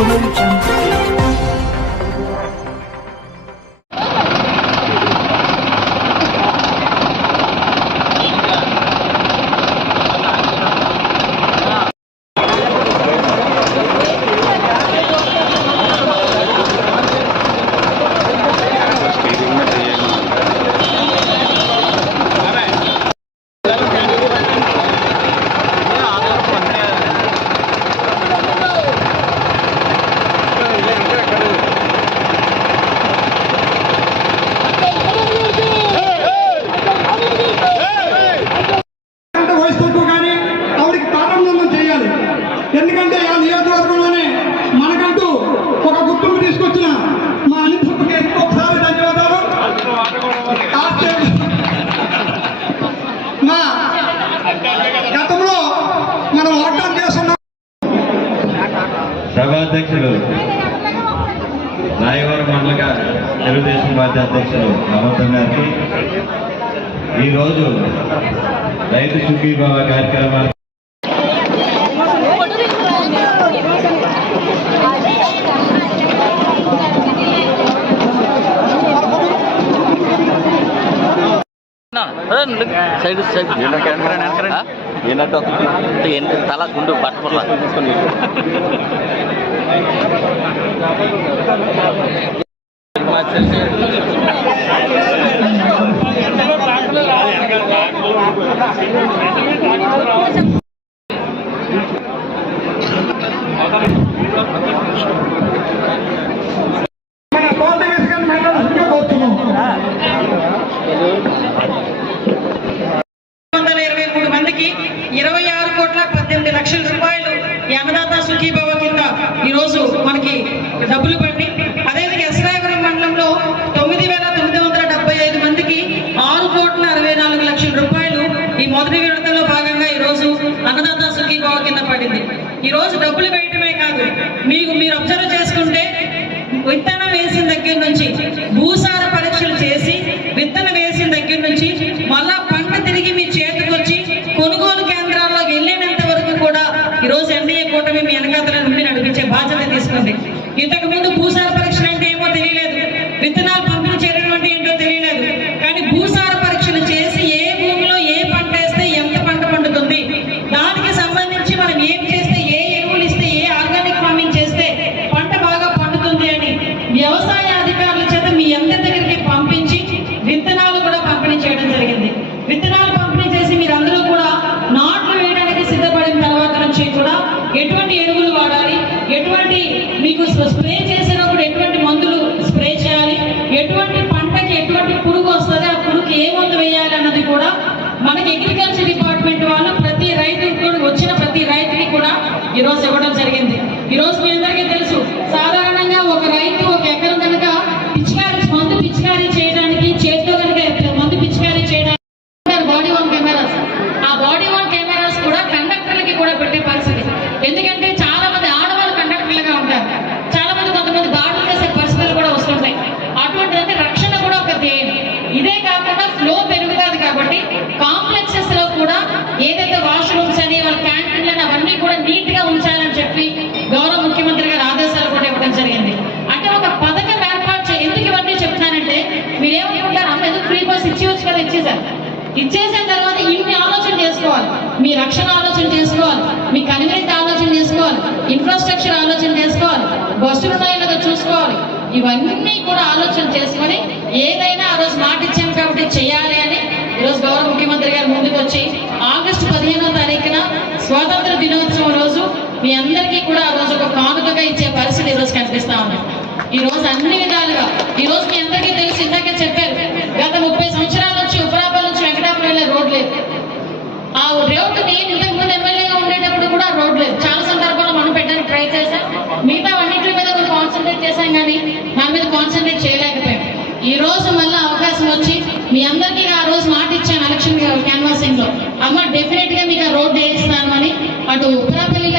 Bulunacağım ఎందుకంటే ఆ నియోజకవర్గంలోనే మనకంటూ ఒక గుర్తింపు తీసుకొచ్చిన మా అనితకి ఒకసారి ధన్యవాదాలు. మా గతంలో మనం ఓటర్ చేస్తున్నాం. సభాధ్యక్షులు నాయవరం మండల తెలుగుదేశం పార్టీ అధ్యక్షులు నమోదం గారికి ఈరోజు రైతు సుఖీభావ కార్యక్రమాన్ని సైడ్ సైడ్. ఏంటి తల గుండు పట్టుకున్నా మన కోట వేసుకొని మాట్లాడుతుంటే కోరుతున్నాం వందల ఇరవై మూడు మందికి ఇరవై ఆరు కోట్ల పద్దెనిమిది లక్షల రూపాయలు ఈ అన్నదాత సుఖీభవ ఈరోజు మనకి డబ్బులు పడి అదేవిధంగా ఎస్రాయపురం మండలంలో తొమ్మిది వేల తొమ్మిది వందల డెబ్బై ఐదు మందికి ఆరు కోట్ల అరవై నాలుగు లక్షల రూపాయలు ఈ మొదటి విడతలో భాగంగా ఈరోజు రోజు అన్నదాత సుఖీభవ కింద పడింది. ఈరోజు డబ్బులు వేయటమే కాదు మీకు మీరు అబ్జర్వ్ చేసుకుంటే విత్తనం విత్తనాలు పంపిణీ అంటే ఏంటో తెలియలేదు. కానీ భూసార మనకి ఇచ్చేసిన తర్వాత ఇన్ని ఆలోచన చేసుకోవాలి. మీ రక్షణ ఆలోచన చేసుకోవాలి. మీ కన్వీనెంట్ ఆలోచన చేసుకోవాలి. ఇన్ఫ్రాస్ట్రక్చర్ ఆలోచన చేసుకోవాలి. బస్సులు ఉన్నాయో చూసుకోవాలి. ఇవన్నీ కూడా ఆలోచన చేసుకొని ఏదైనా ఆ రోజు మాట ఇచ్చాం కాబట్టి చేయాలి అని ఈరోజు గౌరవ ముఖ్యమంత్రి గారు ముందుకు వచ్చి ఆగస్టు పదిహేనో తారీఖున స్వాతంత్ర దినోత్సవం రోజు మీ అందరికీ కూడా ఆ రోజు ఒక కానుకగా ఇచ్చే పరిస్థితి ఈరోజు రోజు కనిపిస్తా ఉంది. ఈ రోజు అన్ని సందర్భాల్లో ట్రై చేశాం మిగతా అన్నింటి మీద కూడా కాన్సన్ట్రేట్ చేశాం కానీ మా మీద కాన్సన్ట్రేట్ చేయలేకపోయాం ఈ రోజు మళ్ళీ అవకాశం వచ్చి మీ అందరికీ ఆ రోజు మాట ఇచ్చాను ఎలక్షన్ క్యాన్వాసింగ్లో. అమ్మ డెఫినెట్గా మీకు ఆ రోడ్ వేయిస్తాను అని అటు ఉత్తరాపల్లికి